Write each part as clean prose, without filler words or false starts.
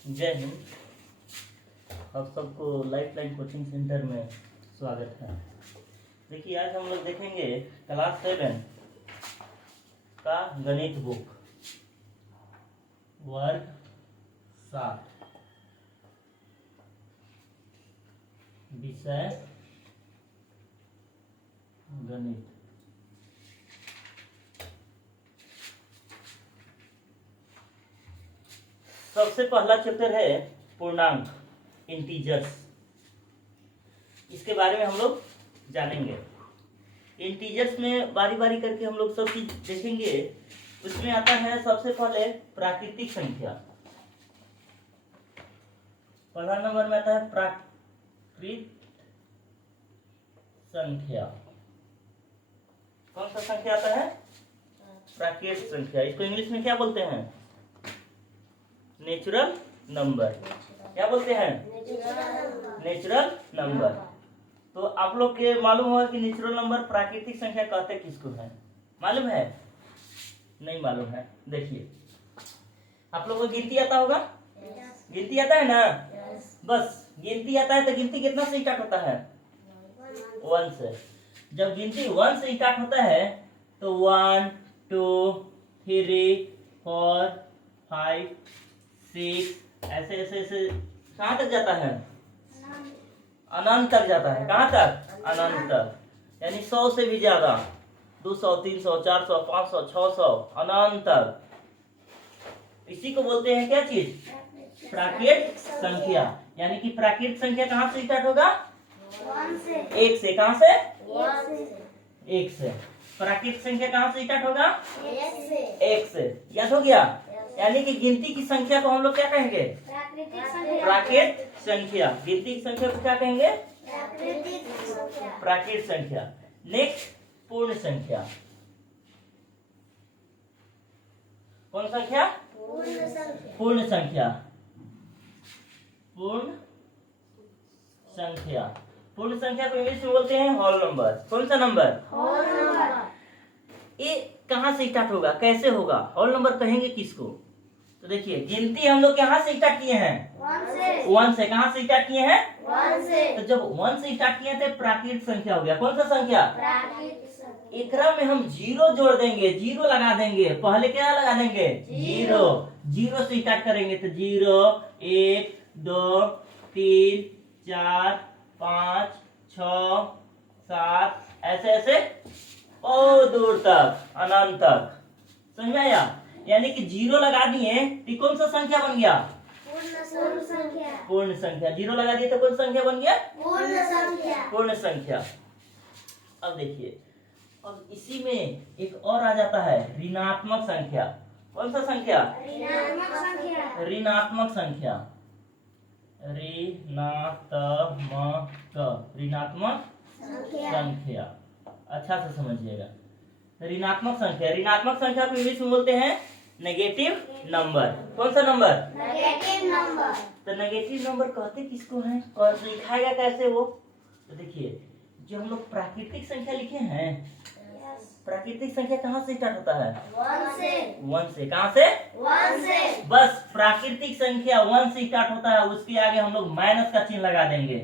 जय हिंद। आप सबको लाइफ लाइन कोचिंग सेंटर में स्वागत है। देखिए, आज हम लोग देखेंगे क्लास 7 का गणित बुक वर्ग 7, विषय गणित। सबसे पहला चैप्टर है पूर्णांक, इंटीजर्स। इसके बारे में हम लोग जानेंगे। इंटीजर्स में बारी बारी करके हम लोग सब चीज देखेंगे। उसमें आता है सबसे पहले प्राकृतिक संख्या। पहला नंबर में आता है प्राकृत संख्या। कौन सा संख्या आता है? प्राकृत संख्या। इसको इंग्लिश में क्या बोलते हैं? Natural number. क्या बोलते हैं? Natural number. तो आप लोग के मालूम होगा कि नेचुरल नंबर प्राकृतिक संख्या कहते किसको है? मालूम है? नहीं मालूम है। देखिए, आप लोग को गिनती आता होगा? गिनती आता है ना? बस गिनती आता है तो गिनती कितना से स्टार्ट होता है? 1 से। जब गिनती 1 से स्टार्ट होता है तो 1 2 3 4 5 6 ऐसे ऐसे ऐसे कहाँ तक जाता है? अनंत तक जाता है। कहाँ तक? अनंत तक। यानी 100 से भी ज्यादा, 200 300 400 500 600 अनंत तक। इसी को बोलते हैं क्या चीज? प्राकृत संख्या। यानी कि प्राकृत संख्या कहाँ से स्टार्ट होगा? 1 से। कहाँ से? 1 से। प्राकृत संख्या कहाँ से स्टार्ट होगा? 1 से। याद हो गया? यानी कि गिनती की संख्या को हम लोग क्या कहेंगे? प्राकृत संख्या। गिनती की संख्या को क्या कहेंगे? प्राकृत संख्या। नेक्स्ट, पूर्ण संख्या। कौन संख्या? पूर्ण संख्या। पूर्ण संख्या। पूर्ण संख्या को इंग्लिश में बोलते हैं होल नंबर। कौन सा नंबर? Whole number. ये कहाँ से स्टार्ट होगा? कैसे होगा? होल नंबर कहेंगे किसको? तो देखिए, गिनती हम लोग कहाँ से स्टार्ट किए हैं? 1 से। कहाँ से स्टार्ट किए हैं? 1 से। तो जब 1 से स्टार्ट किए तो प्राकृत संख्या हो गया। कौन सा संख्या? एकरा में हम जीरो जोड़ देंगे, जीरो लगा देंगे। पहले क्या लगा देंगे? जीरो। जीरो से स्टार्ट करेंगे तो 0 1 2 3 4 5 6 7 ऐसे ऐसे बहुत दूर तक, अनंत तक। समझ में आया? यानी कि जीरो लगा दिए तो कौन सा संख्या बन गया? पूर्ण संख्या। जीरो लगा दिए तो कौन सा संख्या बन गया? पूर्ण संख्या। अब देखिए, अब इसी में एक और आ जाता है ऋणात्मक संख्या। कौन सा संख्या? ऋणात्मक संख्या। ऋणात्मक संख्या। अच्छा से समझिएगा। ऋणात्मक संख्या। ऋणात्मक संख्या को इंग्लिश में बोलते हैं नेगेटिव नंबर। कौन सा नंबर? Negative number. तो नेगेटिव नंबर कहते किसको हैं और लिखाएगा कैसे वो? तो देखिए, जो हम लोग प्राकृतिक संख्या लिखे हैं, प्राकृतिक संख्या कहाँ से स्टार्ट होता है? 1 से। 1 से। कहाँ से? 1 से। बस प्राकृतिक संख्या 1 से स्टार्ट होता है। उसके आगे हम लोग माइनस का चिन्ह लगा देंगे।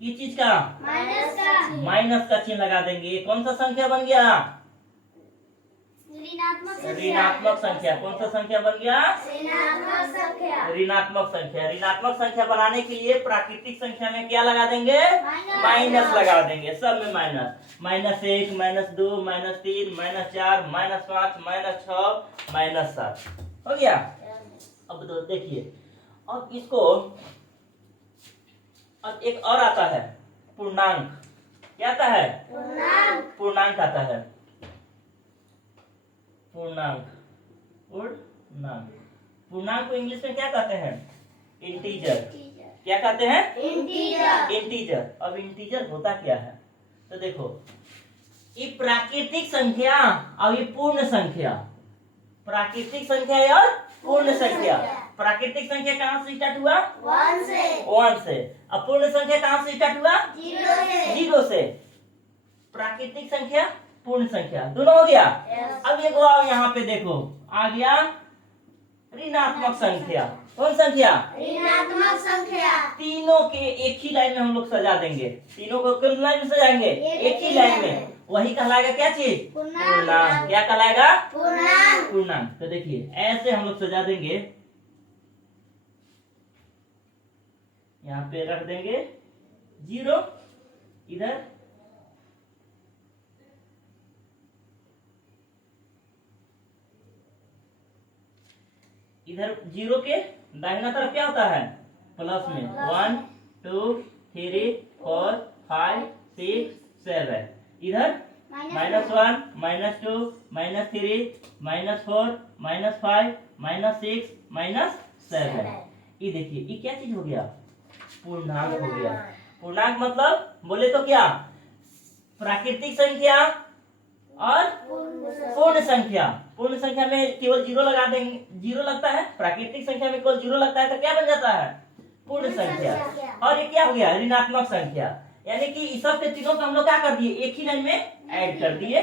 किस चीज का? माइनस का चिन्ह लगा देंगे। कौन सा संख्या बन गया? ऋणात्मक संख्या। कौन सा संख्या बन गया? ऋणात्मक संख्या। ऋणात्मक संख्या बनाने के लिए प्राकृतिक संख्या में क्या लगा देंगे? माइनस लगा देंगे। सब में माइनस। -1 -2 -3 -4 -5 -6 -7 हो गया। अब तो देखिए, अब इसको, अब एक और आता है पूर्णांक। क्या आता है? पूर्णांक आता है। पूर्णांक। पूर्णांक को इंग्लिश में क्या कहते हैं? इंटीजर। क्या कहते हैं? इंटीजर। अब इंटीजर होता क्या है? तो देखो, ये प्राकृतिक संख्या और ये पूर्ण संख्या। प्राकृतिक संख्या और पूर्ण संख्या। प्राकृतिक संख्या कहाँ से स्टार्ट हुआ? 1 से। अब पूर्ण संख्या कहाँ से स्टार्ट हुआ? 0 से। प्राकृतिक संख्या, पूर्ण संख्या, दोनों हो गया। अब ये आओ यहाँ पे देखो, आ गया ऋणात्मक संख्या। कौन संख्या? ऋणात्मक संख्या। तीनों के एक ही लाइन में हम लोग सजा देंगे। तीनों को किस लाइन में सजाएंगे? एक ही लाइन में। वही कहलाएगा क्या चीज? पूर्णांक। क्या कहलाएगा? पूर्णांक। पूर्णांक। तो देखिए ऐसे हम लोग सजा देंगे, यहाँ पे रख देंगे 0, इधर इधर 0 के दाहिना तरफ क्या होता है? प्लस में 1 2 3 4 5 6 7। इधर -1 -2 -3 -4 -5 -6 -7। ये देखिए ये क्या चीज हो गया? पूर्णांक हो गया। पूर्णांक मतलब बोले तो क्या? प्राकृतिक संख्या और पूर्ण संख्या। पूर्ण संख्या में केवल 0 लगा देंगे, 0 लगता है। प्राकृतिक संख्या में केवल 0 लगता है तो क्या बन जाता है? पूर्ण संख्या। और ये क्या हो गया? ऋणात्मक संख्या। यानी कि इस सब के तीनों को हम लोग क्या कर दिए? एक ही लाइन में ऐड कर दिए,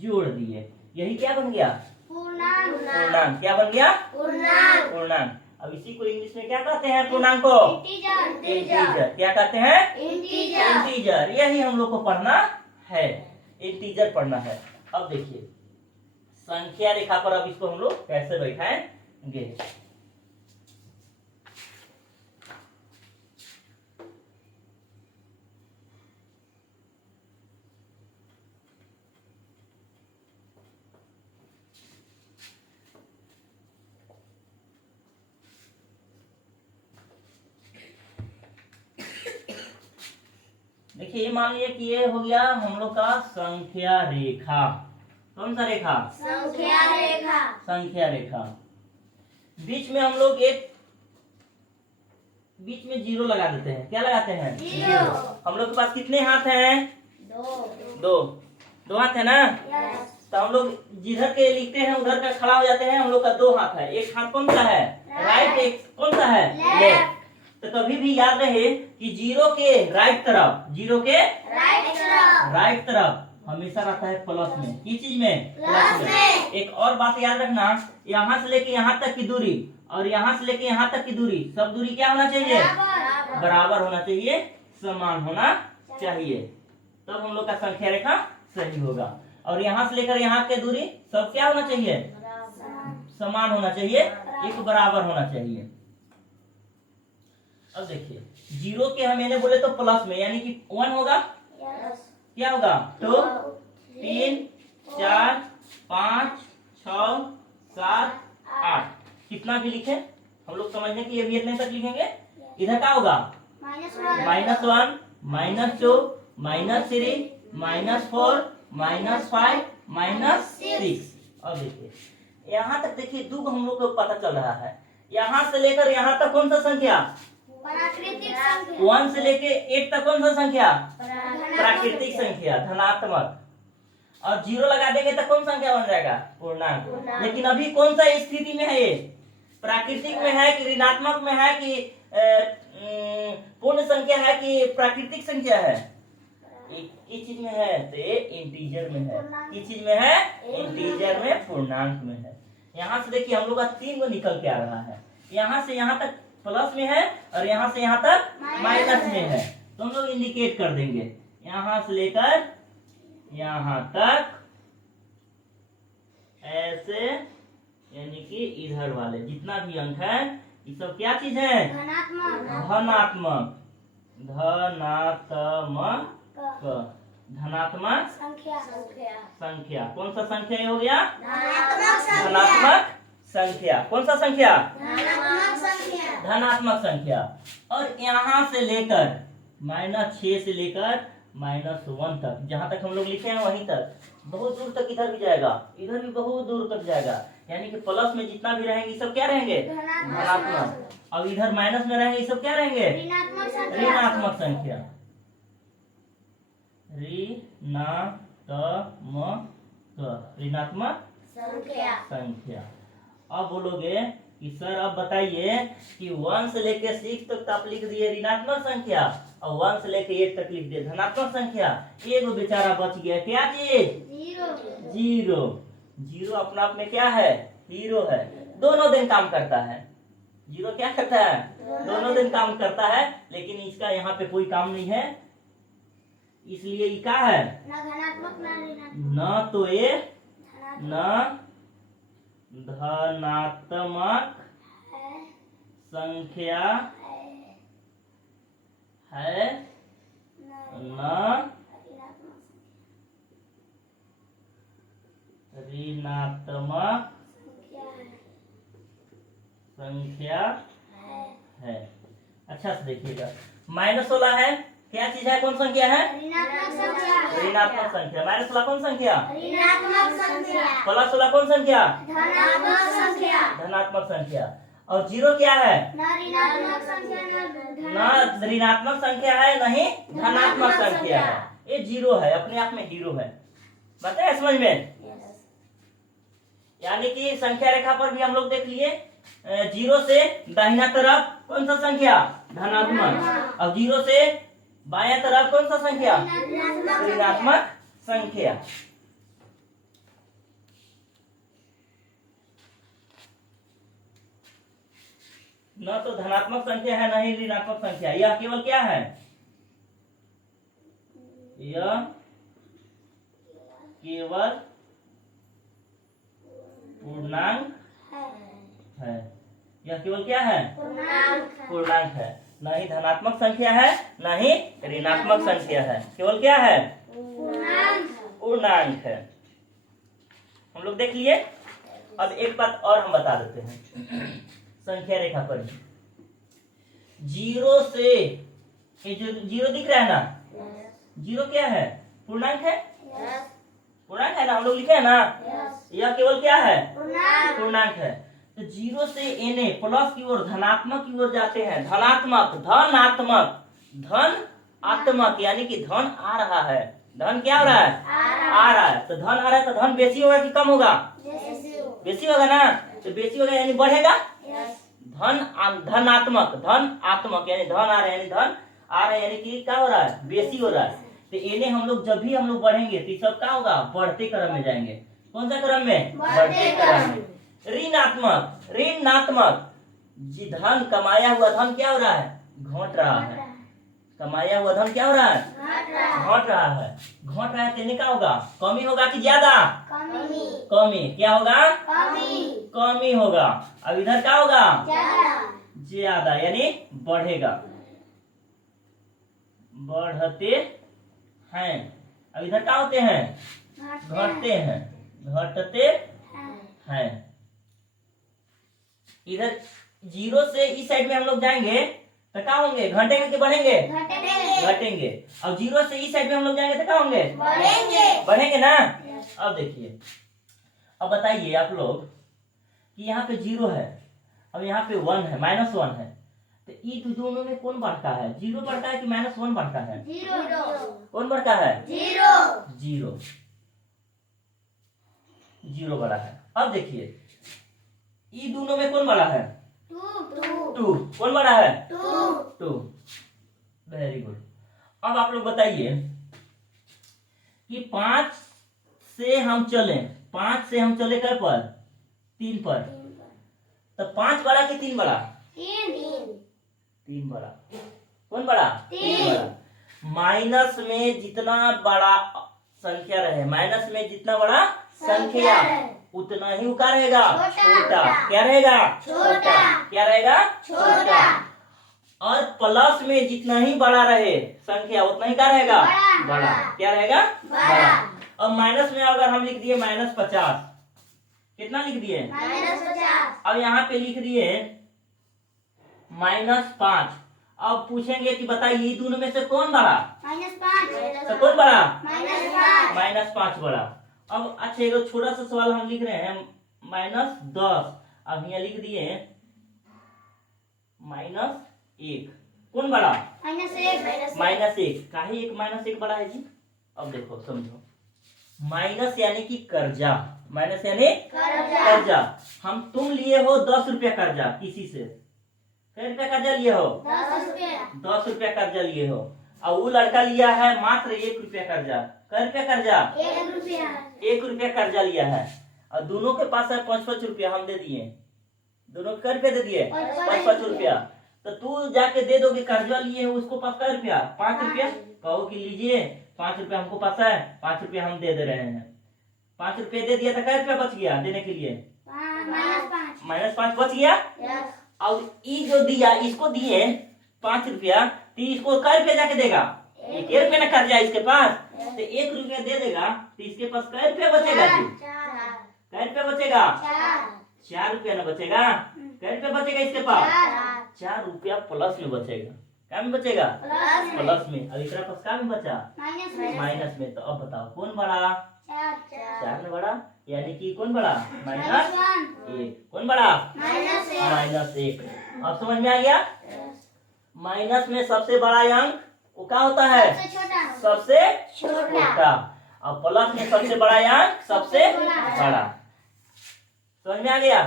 जोड़ दिए। यही क्या बन गया? पूर्णांक। पूर्णांक। क्या बन गया? पूर्णांक। पूर्णांक। अब इसी को इंग्लिश में क्या कहते हैं? पूर्णांक को इंटीजर। क्या कहते हैं? इंटीजर। यही हम लोग को पढ़ना है, इंटीजर पढ़ना है। अब देखिए संख्या रेखा पर अब इसको हम लोग कैसे बैठाएंगे। देखिए ये मान लिया कि ये हो गया हम लोग का संख्या रेखा। कौन सा रेखा? संख्या रेखा। संख्या रेखा। बीच में हम लोग एक बीच में 0 लगा देते हैं। क्या लगाते हैं? 0। हम लोग के पास कितने हाथ हैं? 2 हाथ है ना। तो हम लोग जिधर के लिखते हैं उधर का खड़ा हो जाते हैं। हम लोग का 2 हाथ है। एक हाथ कौन सा है? राइट। एक कौन सा है? लेफ्ट। तो कभी भी याद रहे कि 0 के राइट तरफ, 0 के राइट तरफ हमेशा रहता है प्लस में। किस चीज में? प्लस में। एक और बात याद रखना, यहाँ से लेके यहाँ तक की दूरी और यहाँ से लेके यहाँ तक की दूरी, सब दूरी क्या होना चाहिए? बराबर होना चाहिए, समान होना चाहिए। तब हम लोग का संख्या रेखा सही होगा। और यहाँ से लेकर यहाँ के दूरी सब क्या होना चाहिए? समान होना चाहिए, एक बराबर होना चाहिए। अब देखिए 0 के हम मैंने बोले तो प्लस में, यानी कि 1 होगा। क्या होगा? 2 3 4 5 6 7 8। कितना भी लिखे हम लोग समझने की ये भी इतने तक लिखेंगे। इधर क्या होगा? -1 -2 -3 -4 -5 -6। अब देखिए यहाँ तक देखिए 2 हम लोग को पता चल रहा है। यहाँ से लेकर यहाँ तक कौन सा संख्या? प्राकृतिक संख्या। 1 से लेके 8 तक कौन सा संख्या? प्राकृतिक संख्या, धनात्मक। और 0 लगा देंगे तो कौन संख्या बन जाएगा? पूर्णांक। लेकिन अभी कौन सा स्थिति में है ये? प्राकृतिक में है कि ऋणात्मक में है कि पूर्ण संख्या है कि प्राकृतिक संख्या है? किस चीज में है? तो ये इंटीजर में है। किस चीज में है? इंटीजर में, पूर्णांक में है। यहाँ से देखिए हम लोग का 3 को निकल के आ रहा है। यहाँ से यहाँ तक प्लस में है और यहाँ से यहाँ तक माइनस में है। तो हम लोग इंडिकेट कर देंगे यहाँ से लेकर यहाँ तक ऐसे, यानी कि इधर वाले जितना भी अंक है ये सब क्या चीज है? धनात्मक। धनात्मक संख्या। कौन सा संख्या ये हो गया? धनात्मक संख्या। कौन सा संख्या? धनात्मक संख्या। और यहाँ से लेकर -6 से लेकर -1 तक, जहां तक हम लोग लिखे हैं वहीं तक, बहुत दूर तक इधर भी जाएगा, इधर भी बहुत दूर तक जाएगा। यानी कि प्लस में जितना भी रहेंगे सब क्या रहेंगे? धनात्मक। अब इधर माइनस में रहेंगे सब क्या रहेंगे? ऋणात्मक संख्या। ऋणात्मक संख्या। अब बोलोगे कि सर अब बताइए कि 1 से लेके 6 तक तो आप लिख दिए ऋणात्मक संख्या और 1 से लेके 8 तक लिख दिए धनात्मक संख्या। एक बेचारा बच गया, क्या चीज? 0। 0 अपना आप में क्या है? 0 है। दोनों दिन काम करता है। जीरो क्या करता है? दोनों दिन काम करता है, लेकिन इसका यहाँ पे कोई काम नहीं है, इसलिए ये क्या है? न धनात्मक न ऋणात्मक। न तो ये धनात्मक न धनात्मक है संख्या है, न न ऋणात्मक संख्या है। संख्या है। अच्छा से देखिएगा, माइनस वाला है, क्या चीज है? कौन संख्या है? ऋणात्मक संख्या। ऋणात्मक संख्या। माइनस वाला कौन संख्या? ऋणात्मक संख्या। प्लस वाला कौन संख्या? धनात्मक संख्या। धनात्मक संख्या। और जीरो क्या है? न ऋणात्मक संख्या न ऋणात्मक संख्या है, नहीं धनात्मक संख्या है। ये जीरो है, अपने आप में हीरो है। बताए समझ में? यानी कि संख्या रेखा पर भी हम लोग देख लिए, जीरो से दाहिना तरफ कौन सा संख्या? धनात्मक। और जीरो से बायां तरफ कौन सा संख्या? ऋणात्मक संख्या। न तो धनात्मक संख्या है, न ही ऋणात्मक संख्या। यह केवल क्या है? यह केवल पूर्णांक है। यह केवल क्या है? पूर्णांक है। न ही धनात्मक संख्या है, न ही ऋणात्मक संख्या है, केवल क्या है? पूर्णांक है। हम लोग देख लिए। अब एक बात और हम बता देते हैं संख्या रेखा पर। जीरो से, ये जो जीरो दिख रहा है ना, जीरो क्या है? पूर्णांक है। पूर्णांक है ना, हम लोग लिखे हैं ना। यह केवल क्या है? पूर्णांक है। तो जीरो से एन प्लस की ओर, धनात्मक की ओर जाते हैं। धनात्मक, धनात्मक, धन आत्मक, यानी कि धन आ रहा है। धन क्या हो रहा है? आ रहा है। तो धन आ रहा है, तो धन बेसी होगा कि कम होगा? बेसी होगा ना। तो बेसी होगा यानी बढ़ेगा। धनात्मक, धन आत्मक, यानी धन आ रहा है, यानी धन आ रहा है, यानी कि क्या हो रहा है? बेसी हो रहा है। तो इन्हें हम लोग जब भी हम लोग बढ़ेंगे तो सब क्या होगा? बढ़ते क्रम में जाएंगे। कौन सा क्रम में? बढ़ते क्रम में। ऋणात्मक, ऋणात्मक, जी धन, कमाया हुआ धन क्या हो रहा है? घट रहा है। कमाया हुआ धन क्या हो रहा है? घट रहा है। घट रहा है तो क्या होगा? कमी होगा कि ज्यादा? कमी। क्या होगा? कमी होगा। अब इधर क्या होगा? ज्यादा, यानी बढ़ेगा। बढ़ते हैं। अब इधर क्या होते हैं? घटते हैं। घटते हैं। इधर जीरो से इस साइड में हम लोग जाएंगे तो क्या होंगे? घटेंगे कि बढ़ेंगे? घटेंगे। अब जीरो से इस साइड में हम लोग जाएंगे तो क्या होंगे? बढ़ेंगे ना। अब देखिए, अब बताइए आप लोग कि यहाँ पे जीरो है, अब यहाँ पे वन है, -1 है, तो ये दोनों में कौन बढ़ता है? जीरो बढ़ता है कि -1 बढ़ता है? कौन बढ़ता है? जीरो। जीरो बड़ा है। अब देखिए, ये दोनों में कौन बड़ा है? 2। कौन बड़ा है? 2। Very good. अब आप लोग बताइए कि 5 से हम चले, 5 से हम चले क्या पर? 3 पर। तो 5 बड़ा कि 3 बड़ा? 3 बड़ा। कौन बड़ा? 3 बड़ा। माइनस में जितना बड़ा संख्या रहे, माइनस में जितना बड़ा संख्या, उतना ही क्या रहेगा? छोटा। क्या रहेगा? छोटा। क्या रहेगा? छोटा। और प्लस में जितना ही बड़ा रहे संख्या, उतना ही क्या रहेगा? बड़ा। क्या रहेगा? बड़ा। अब माइनस में अगर हम लिख दिए -50, कितना लिख दिए? -50। अब यहाँ पे लिख दिए -5। अब पूछेंगे कि बताइए दोनों में से कौन बड़ा? -5। तो कौन बड़ा? -5 बड़ा। अब अच्छा, एक छोटा सा सवाल हम लिख रहे हैं, -10। अब यहाँ लिख दिए -1। कौन बड़ा? -1। काहे एक -1 बड़ा है जी? अब देखो समझो, माइनस यानी कि कर्जा, माइनस यानी कर्जा। तुम लिए हो 10 रुपया कर्जा किसी से। कितने रुपया कर्जा लिए हो? 10 रुपया कर्जा लिए हो। और वो लड़का लिया है मात्र 1 रुपया कर्जा। कै रुपया कर्जा? 1 रुपया कर्जा लिया है। और दोनों के पास है 5-5 रुपया, हम दे दिए। दोनों को कै रुपया दे दिए? 5-5 रुपया। तो तू जाके दे दोगे कर्जा लिए है उसको 5 रुपया, 5 रुपया कहो कि लीजिए 5 रुपया हमको पास है, 5 रुपया हम दे दे रहे हैं। 5 रुपया दे दिया तो कै रुपया बच गया देने के लिए? -5 बच गया। अब ये जो दिया इसको दिए 5 रुपया, तो इसको कै रुपया जाके देगा? 1 रुपया ना कर्जा इसके पास, तो 1 रुपया दे देगा तो इसके पास कै रुपया बचेगा? कै रुपया बचेगा? 4 रुपया ना बचेगा? कै रुपया बचेगा इसके पास? 4 रुपया प्लस में बचेगा। क्या में बचेगा? प्लस में। अब इसका पास क्या में बचा? माइनस में। तो अब बताओ कौन बड़ा? 4 में बड़ा, यानी कि कौन बड़ा? -1। कौन बड़ा? -1। अब समझ में आ गया? माइनस में सबसे बड़ा अंक वो क्या होता है? सबसे छोटा। और प्लस में सबसे बड़ा अंक सबसे बड़ा। समझ में आ गया?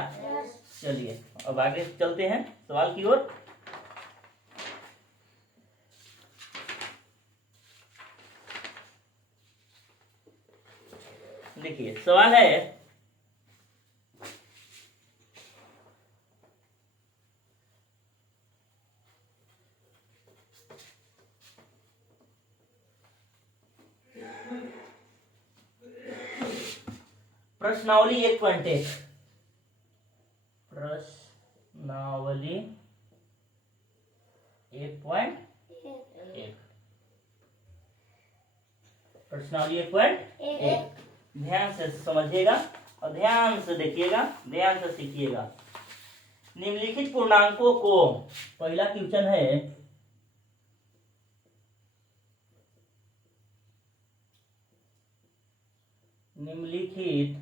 चलिए अब आगे चलते हैं सवाल की ओर। देखिए सवाल है, प्रश्नावली 1.1। प्रश्नावली 1.1। प्रश्नावली 1.1 ध्यान से समझिएगा और ध्यान से देखिएगा, ध्यान से सीखिएगा। निम्नलिखित पूर्णांकों को, पहला क्वेश्चन है, निम्नलिखित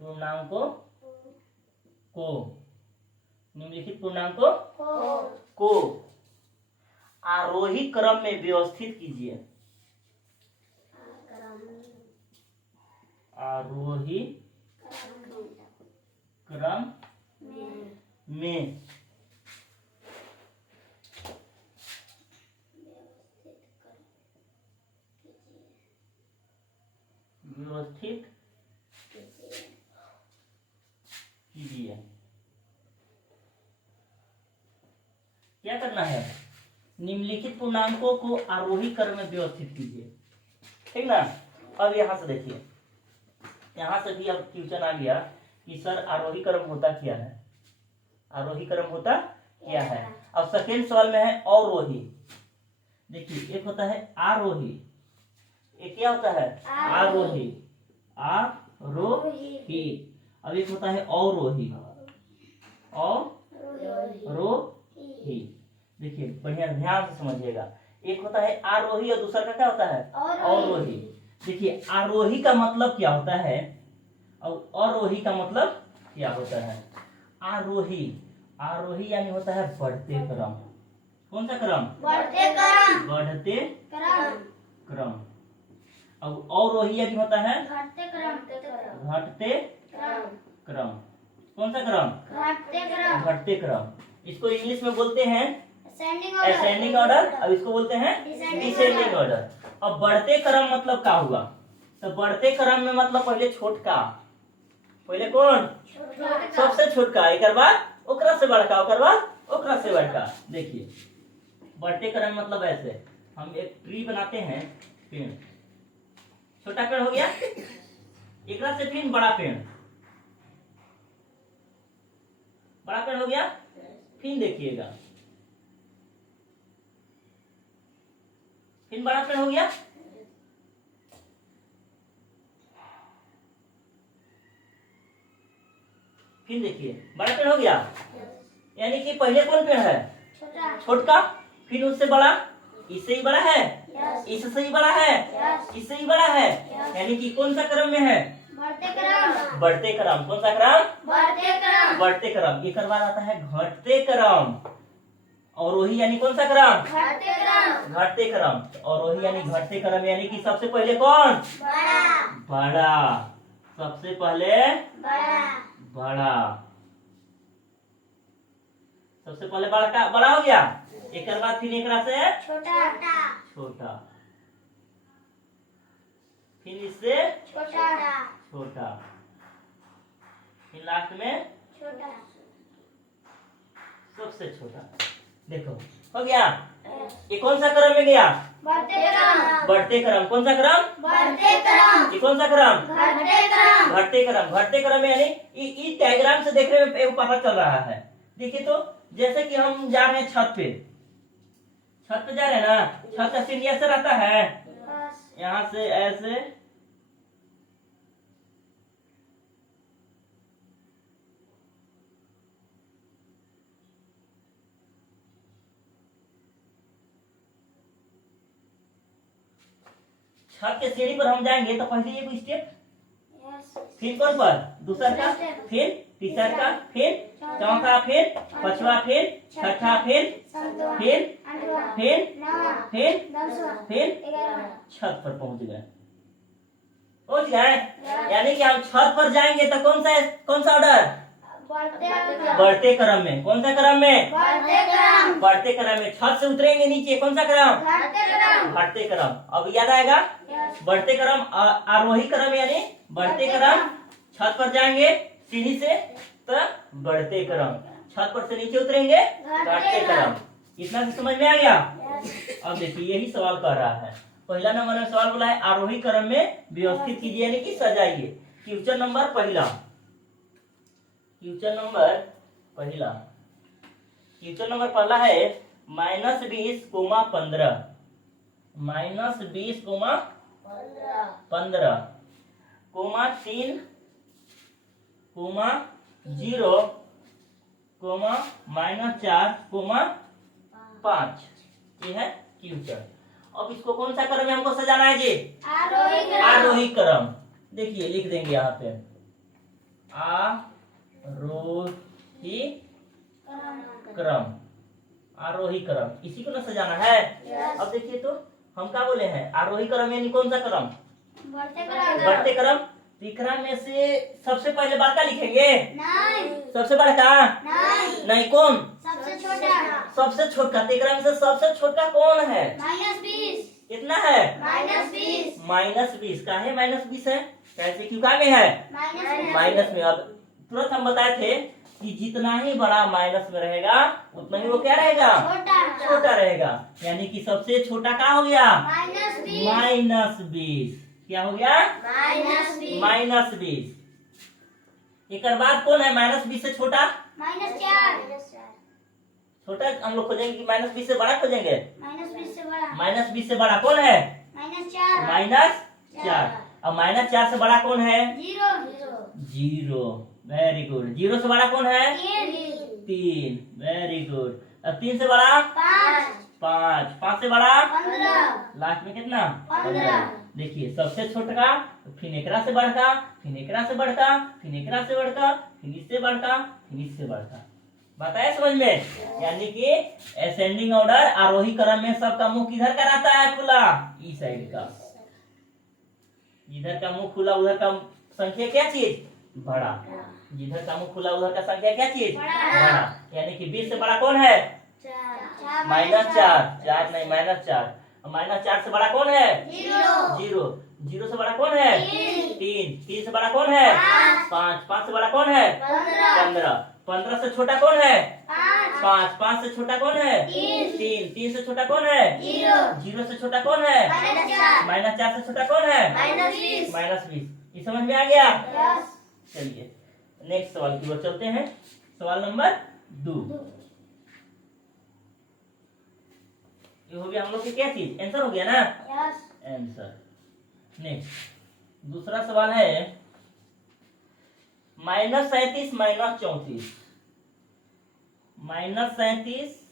पूर्णांकों को, निम्नलिखित पूर्णांकों को आरोही क्रम में व्यवस्थित कीजिए। आरोही क्रम में व्यवस्थित कीजिए। क्या करना है? निम्नलिखित पूर्णांकों को आरोही क्रम में व्यवस्थित कीजिए। ठीक ना? अब यहां से देखिए, यहां से भी अब क्वेश्चन आ गया कि सर आरोही क्रम होता क्या है? आरोही क्रम होता क्या है? अब सेकेंड सवाल में है अवरोही। देखिए एक होता है आरोही, एक क्या होता है? आरोही। आरोही। अब एक होता है अवरोही। अवरोही। देखिए बढ़िया ध्यान से समझिएगा। एक होता है आरोही और दूसरा का क्या होता है? अवरोही। देखिए आरोही का मतलब क्या होता है और अवरोही का मतलब क्या होता है? आरोही, आरोही यानी होता है बढ़ते क्रम। कौन सा क्रम? बढ़ते क्रम। बढ़ते क्रम। अब अवरोही यानी होता है घटते क्रम। घटते क्रम। कौन सा क्रम? घटते क्रम। घटते क्रम। इसको इंग्लिश में बोलते हैं असेंडिंग ऑर्डर, अब इसको बोलते हैं डिसेंडिंग ऑर्डर। अब बढ़ते क्रम मतलब क्या हुआ? तो बढ़ते क्रम में मतलब पहले छोटका, पहले कौन? सबसे छोटका, एक बाद ओकरा से बड़का, ओकर बाद ओकरा से बड़का। देखिए बढ़ते क्रम मतलब ऐसे, हम एक ट्री बनाते हैं, पेड़, छोटा पेड़ हो गया, एकरा से फिर बड़ा पेड़, बड़ा पेड़ हो गया, फिर देखिएगा फिर बड़ा पेड़ हो गया, फिर देखिए बड़ा पेड़ हो गया। यानी कि पहले कौन पेड़ है? छोटा, फिर उससे बड़ा, इससे ही बड़ा है, इससे ही बड़ा है, इससे ही बड़ा है। यानी कि कौन सा क्रम में है? बढ़ते क्रम। बढ़ते क्रम। कौन सा क्रम? बढ़ते क्रम। बढ़ते क्रम। एक बाद आता है घटते क्रम। और वही यानी कौन सा क्रम? घटते क्रम। घटते क्रम। और वही यानी घटते क्रम, यानी कि सबसे पहले कौन? बड़ा। बड़ा। सबसे पहले बड़ा। बड़ा। सबसे पहले बड़ा, बड़ा हो गया, एक बाद फिर एकरा से छोटा, छोटा, फिर इससे छोटा, छोटा, फिर लास्ट में छोटा सबसे छोटा। देखो हो गया। ये कौन सा क्रम में गया? बढ़ते क्रम बढ़ते क्रम। कौन सा क्रम? बढ़ते क्रम ये कौन सा क्रम? घटते क्रम घटते क्रम। घटते क्रम में यानी इस डायग्राम से देखने में एक पता चल रहा है। देखिए तो जैसे कि हम जा रहे हैं छत पे, छत पे जा रहे हैं ना, छत का सीढ़ी ऐसे रहता है, यहाँ से ऐसे छत के सीढ़ी पर हम जाएंगे तो पहले ये कोई स्टेप, फिर कौन पर दूसरा का, फिर तीसरा का, फिर चौथा, फिर पांचवा, फिर छठा, फिर फिर छत पर पहुंच गए। पहुंच गए यानी कि हम छत पर जाएंगे तो कौन सा ऑर्डर? बढ़ते क्रम में। कौन सा क्रम में? बढ़ते क्रम में। छत से उतरेंगे नीचे, कौन सा क्रम? बढ़ते क्रम। अब याद आएगा, बढ़ते क्रम आरोही क्रम यानी बढ़ते क्रम। छत पर जाएंगे सीढ़ी से तो बढ़ते क्रम, छत पर से नीचे उतरेंगे घटते क्रम। इतना से समझ में आ गया? अब देखिए यही सवाल कर रहा है। पहला नंबर में सवाल बोला है आरोही क्रम में व्यवस्थित कीजिए यानी कि सजाइए। क्वेश्चन नंबर पहला, क्वेश्चन नंबर पहला, क्वेश्चन नंबर पहला है -20, 15, -20, 15, -3, 0, -4, 5। ये है क्वेश्चन। अब इसको कौन सा क्रम में हमको सजाना है जी? आरोही क्रम। देखिए लिख देंगे यहाँ पे आरोही क्रम, आरोही क्रम, इसी को ना सजाना है। अब देखिए तो हम क्या बोले हैं? आरोही क्रम यानी कौन सा क्रम? बढ़ते क्रम। क्रम में से सबसे पहले बड़का लिखेंगे? नहीं, सबसे बड़का नहीं, कौन? सबसे छोटा। सबसे छोटा। क्रम से सबसे छोटा कौन है? -20। कितना है? -20। -20 का है, -20 है कैसे? क्यों का में है? माइनस में। अब तुरंत हम बताए थे कि जितना ही बड़ा माइनस में रहेगा उतना ही वो क्या रहेगा? छोटा रहेगा। यानी कि सबसे छोटा क्या हो गया? -20। क्या हो गया? -20। एक बाद कौन है -20 से छोटा? -4। छोटा हम लोग खोजेंगे कि -20 से बड़ा खोजेंगे? -20 से बड़ा। -20 से बड़ा कौन है? -4। -4। अब -4 से बड़ा कौन है? 0। Very good. 0 से बड़ा कौन है? 3। Very good. अब 3 से बड़ा? 5। 5 से बड़ा? 15। लास्ट में कितना? 15। देखिए सबसे छोटा, फिर एकरा से बढ़का, फिर एकरा से बढ़का, फिर एकरा से बढ़का, फिर इससे बढ़का, फिर इससे बढ़का। बताया समझ में? यानी कि असेंडिंग ऑर्डर आरोही क्रम में सबका मुंह किधर का रहता है? खुला, इस साइड का। जिधर का मुंह खुला उधर का संख्या क्या चीज? बड़ा। जिधर का मुंह खुला उधर का संख्या क्या चीज? बड़ा। यानी कि 20 से बड़ा कौन है? -4। 4 नहीं, -4। -4 से बड़ा कौन है? 0। 0 से बड़ा कौन है? 3। 3 से बड़ा कौन है? 5। 5 से बड़ा कौन है? 15। 15 से छोटा कौन है? 5। 5 से छोटा कौन है? 3। 3 से छोटा कौन है? 0 से छोटा कौन है? -4 से छोटा कौन है? -20। ये समझ में आ गया? चलिए नेक्स्ट सवाल की ओर चलते हैं। सवाल नंबर 2। ये हो गया हम लोग की क्या चीज? आंसर हो गया ना? आंसर। नेक्स्ट दूसरा सवाल है -37 -34, -37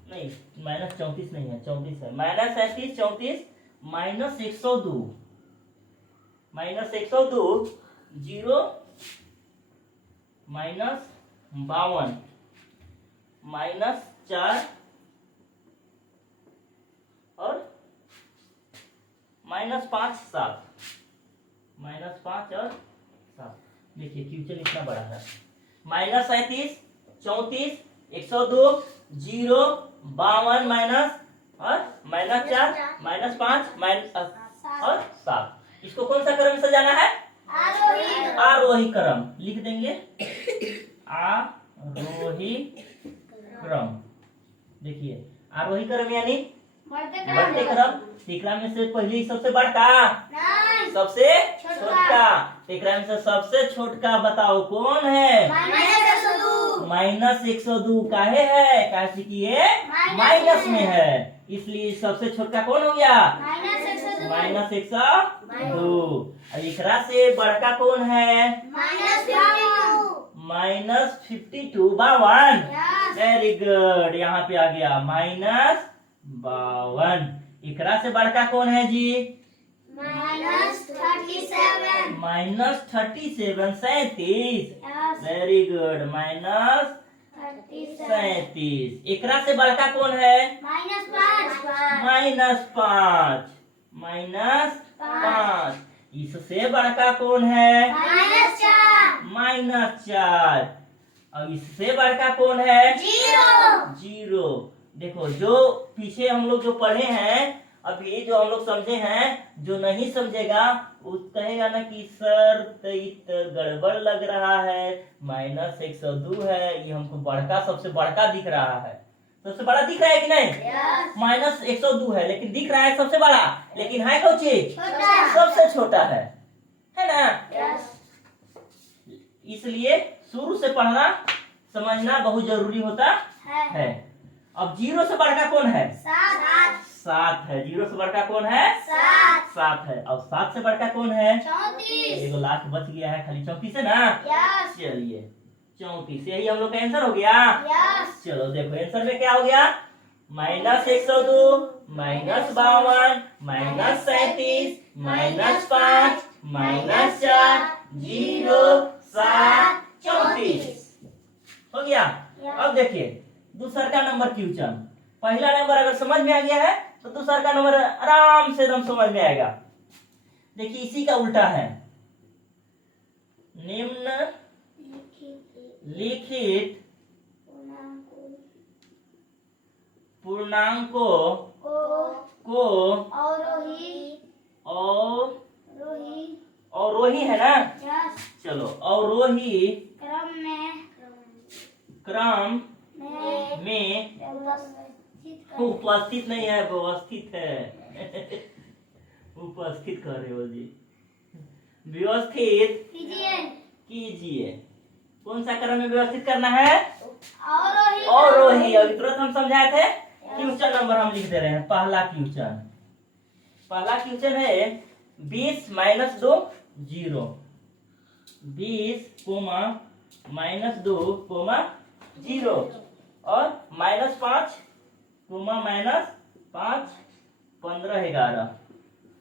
नहीं, -34 नहीं है, 34 है। -37 34 -102, -102 0 -52 -4 और -5 7, -5 और 7। देखिए क्वेश्चन इतना बड़ा है। -37 34 102 0 52 और -4 -5 और 7। इसको कौन सा क्रम से जाना है? आरोही आरोही क्रम। लिख देंगे आरोही क्रम। देखिए आरोही क्रम यानी बढ़ते क्रम। एकरा में से पहले सबसे बड़का, नहीं सबसे छोटका। छोटका। एकरा में से सबसे छोटका बताओ कौन है? -102। काहे है? काहे कि ये माइनस में है, इसलिए सबसे छोटका कौन हो गया? -102। अब एकरा से बड़का कौन है? -52। वेरी गुड, यहाँ पे आ गया -52। एकरा से बड़का कौन है जी? -37 -37। 37। Very good, -37। एकरा से बड़का कौन है? -5। -5। इससे बड़का कौन है? -4। और इससे बड़का कौन है? 0। देखो जो पीछे हम लोग जो पढ़े हैं, अभी जो हम लोग समझे हैं, जो नहीं समझेगा वो कहेगा ना कि सर तो गड़बड़ लग रहा है, -102 है, ये हमको बड़का सबसे बड़का दिख रहा है। सबसे बड़ा दिख रहा है कि नहीं? -102 है लेकिन दिख रहा है सबसे बड़ा, लेकिन है कौन चीज? सबसे छोटा है ना? इसलिए शुरू से पढ़ना समझना बहुत जरूरी होता है। अब 0 से बड़का कौन है? 7 है। 0 से बड़का कौन है? 7 है। और 7 से बड़का कौन है? 34। एगो लाख बच गया है, खाली 34 है ना? चलिए 34, यही हम लोग का आंसर हो गया। चलो देखो आंसर में क्या हो गया? -102, -52, -37, -5, -4, 0, 7, 34 हो गया। अब देखिए दूसरा का नंबर क्वेश्चन। पहला नंबर अगर समझ में आ गया है तो दूसरा का नंबर आराम से एकदम समझ में आएगा। देखिए इसी का उल्टा है। निम्न लिखित पूर्णांकों को अवरोही है ना? चलो अवरोही क्रम में उपस्थित नहीं है, व्यवस्थित है। उपस्थित कर रहे हो जी। व्यवस्थित कीजिए। कौन सा क्रम में व्यवस्थित करना है? अवरोही। अभी तुरंत हम समझाए थे। क्वेश्चन नंबर हम लिख दे रहे हैं। पहला क्वेश्चन है 20 - 2 0। 20, -2, -0 और -5, -5, 15, 11।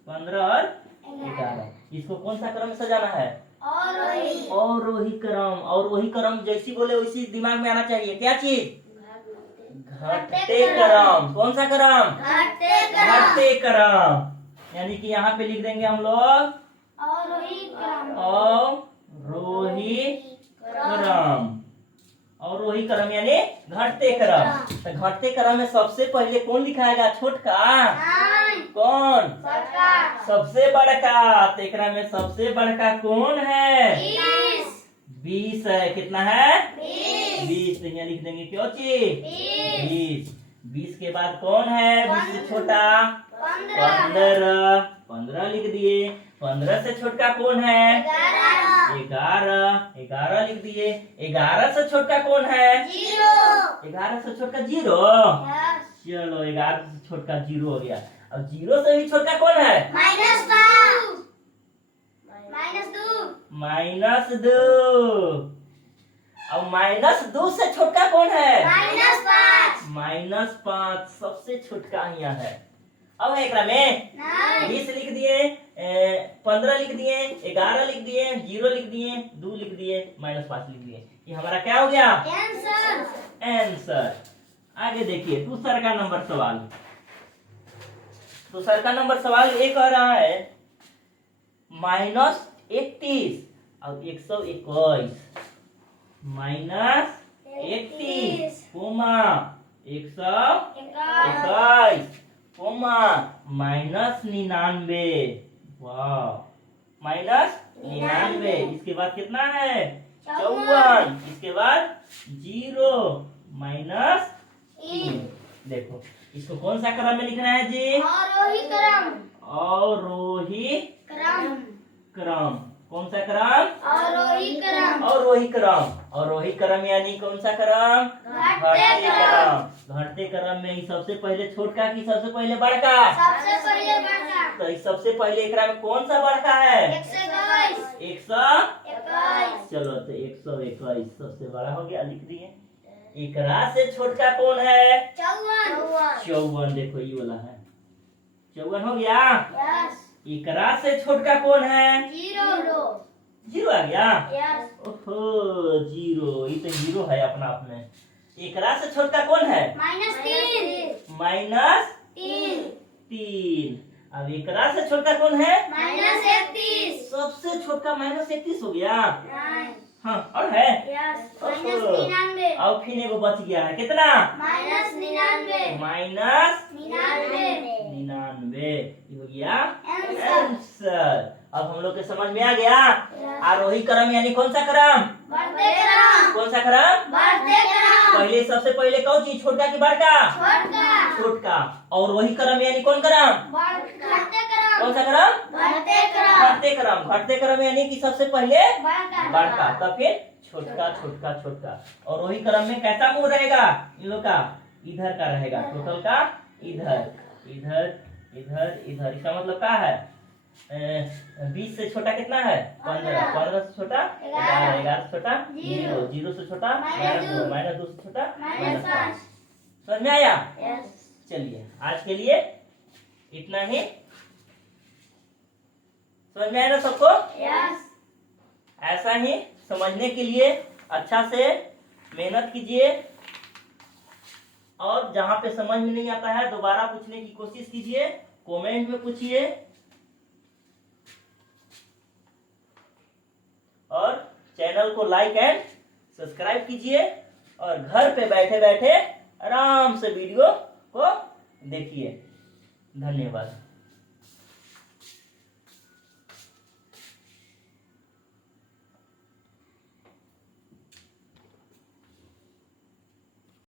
15 और 11। इसको कौन सा क्रम से जाना है? अवरोही क्रम। अवरोही क्रम जैसी बोले वैसी दिमाग में आना चाहिए। क्या चीज? घटते क्रम। कौन सा क्रम? घटते क्रम। यानी कि यहाँ पे लिख देंगे हम लोग अवरोही क्रम। अवरोही क्रम यानी घटते क्रम। तो घटते क्रम में सबसे पहले कौन लिखाएगा? छोटका। कौन? सबसे बड़का। तो एकरा में सबसे बड़का कौन है? 20 है। कितना है? 20। तो यहाँ लिख देंगे क्यों चीज? 20। 20 के बाद कौन है 20 से छोटा? 15। 15 लिख दिए। 15 से छोटा कौन है? 11। 11 लिख दिए। 11 से छोटा कौन है? 11 से छोटा 0। चलो 11 से छोटा 0 हो गया। अब 0 से भी छोटा कौन है? -2। अब -2 से छोटा कौन है? -5। सबसे छोटका यहाँ है। अब है एकरा में 20 लिख दिए, 15 लिख दिए, 11 लिख दिए, 0 लिख दिए, 2 लिख दिए, -5 लिख दिए। ये हमारा क्या हो गया? आंसर। आगे देखिए दूसरा का नंबर सवाल। दूसरा का नंबर सवाल ये कह रहा है -31 और 121। -31, -121, -99। वाह माइनस 99। इसके बाद कितना है 54। इसके बाद 0 माइनस 3। देखो इसको कौन सा क्रम में लिखना है जी? आरोही क्रम। अवरोही क्रम। क्रम। कौन सा क्रम? आरोही क्रम। अवरोही क्रम। अवरोही क्रम यानी कौन सा क्रम? घटते क्रम। घटते क्रम में ही सबसे पहले छोटका की सबसे पहले बड़का? सबसे पहले बड़का। तो इस सबसे पहले एकरा में कौन सा बड़का है? 121। 121। चलो तो 121 सबसे बड़ा हो गया, लिख दिए। एकरा से छोटका कौन है? 54। 54। देखो ये वाला है 54 हो गया। यस। एकरा से छोटका कौन है? 0। 0 आ गया। यस। ओहो 0, ये तो 0 है अपना आप में। एकरा से छोटका कौन है? -3। -3। 3। अब एकरा से छोटका कौन है? -31। सबसे छोटका -31 हो गया। नहीं। हाँ और है। यस। ओहो। -99। अब फिर एगो बच गया है, कितना? -99। -99 ये हो गया आंसर। आंसर। अब हम लोग के समझ में आ गया। आरोही क्रम यानी कौन सा क्रम? बढ़ते क्रम। कौन सा क्रम? बढ़ते क्रम। पहले सबसे पहले कौन चीज? छोटका की बड़का? छोटका। छोटका। और वही क्रम यानी कौन क्रम? घटते क्रम। कौन सा क्रम? बढ़ते क्रम। घटते क्रम। घटते क्रम यानी कि सबसे पहले बड़का। बड़का, तब फिर छोटका छोटका छोटका। और वही क्रम में कैसा मुंह रहेगा इन लोग का? इधर का रहेगा। टोटल का इधर इधर इधर इधर। इसका मतलब क्या है? 20 से छोटा कितना है? 15। 15 से छोटा 11। 11 से छोटा 0। 0 से छोटा -2। -2 से छोटा -5। समझ में आया? यस। चलिए आज के लिए इतना ही। समझ में आया ना सबको? यस। ऐसा ही समझने के लिए अच्छा से मेहनत कीजिए, और जहां पे समझ में नहीं आता है दोबारा पूछने की कोशिश कीजिए, कमेंट में पूछिए। और चैनल को लाइक एंड सब्सक्राइब कीजिए, और घर पे बैठे बैठे आराम से वीडियो को देखिए। धन्यवाद।